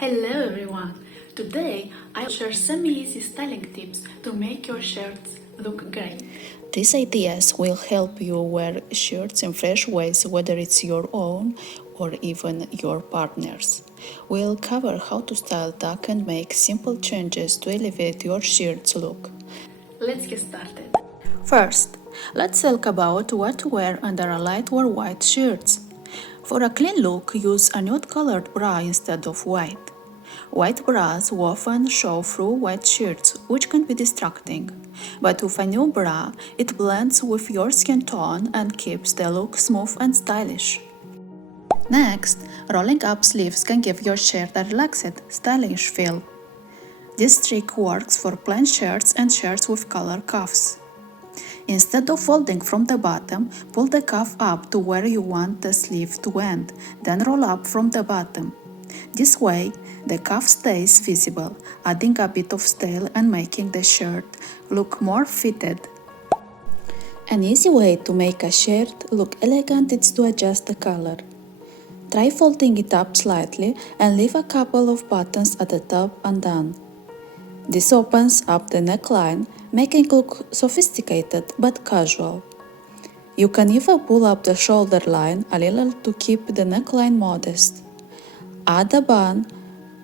Hello everyone! Today I will share some easy styling tips to make your shirts look great. These ideas will help you wear shirts in fresh ways, whether it's your own or even your partner's. We'll cover how to style, tuck, and make simple changes to elevate your shirt's look. Let's get started. First, let's talk about what to wear under a light or white shirts. For a clean look, use a nude-colored bra instead of white. White bras often show through white shirts, which can be distracting. But with a new bra, it blends with your skin tone and keeps the look smooth and stylish. Next, rolling up sleeves can give your shirt a relaxed, stylish feel. This trick works for plain shirts and shirts with collar cuffs. Instead of folding from the bottom, pull the cuff up to where you want the sleeve to end, then roll up from the bottom. This way, the cuff stays visible, adding a bit of style and making the shirt look more fitted. An easy way to make a shirt look elegant is to adjust the collar. Try folding it up slightly and leave a couple of buttons at the top undone. This opens up the neckline, making it look sophisticated but casual. You can even pull up the shoulder line a little to keep the neckline modest. Add a bun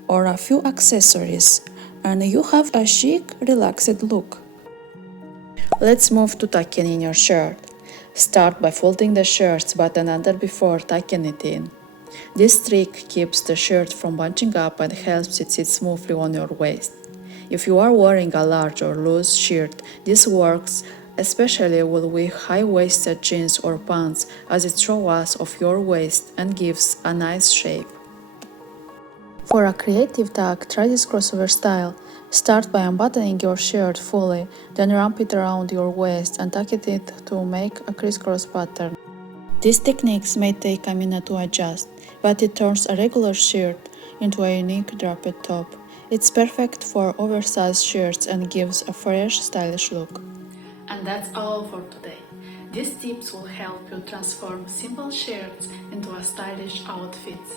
or a few accessories, and you have a chic, relaxed look. Let's move to tucking in your shirt. Start by folding the shirt's button under before tucking it in. This trick keeps the shirt from bunching up and helps it sit smoothly on your waist. If you are wearing a large or loose shirt, this works especially with high-waisted jeans or pants, as it shows off your waist and gives a nice shape. For a creative tuck, try this crossover style. Start by unbuttoning your shirt fully, then wrap it around your waist and tuck it in to make a crisscross pattern. These techniques may take a minute to adjust, but it turns a regular shirt into a unique draped top. It's perfect for oversized shirts and gives a fresh, stylish look. And that's all for today. These tips will help you transform simple shirts into a stylish outfits.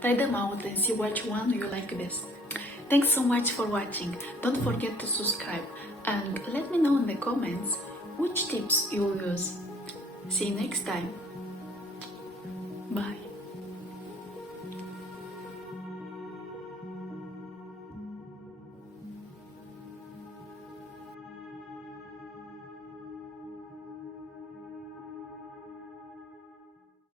Try them out and see which one you like best. Thanks so much for watching. Don't forget to subscribe and let me know in the comments which tips you will use. See you next time. Bye.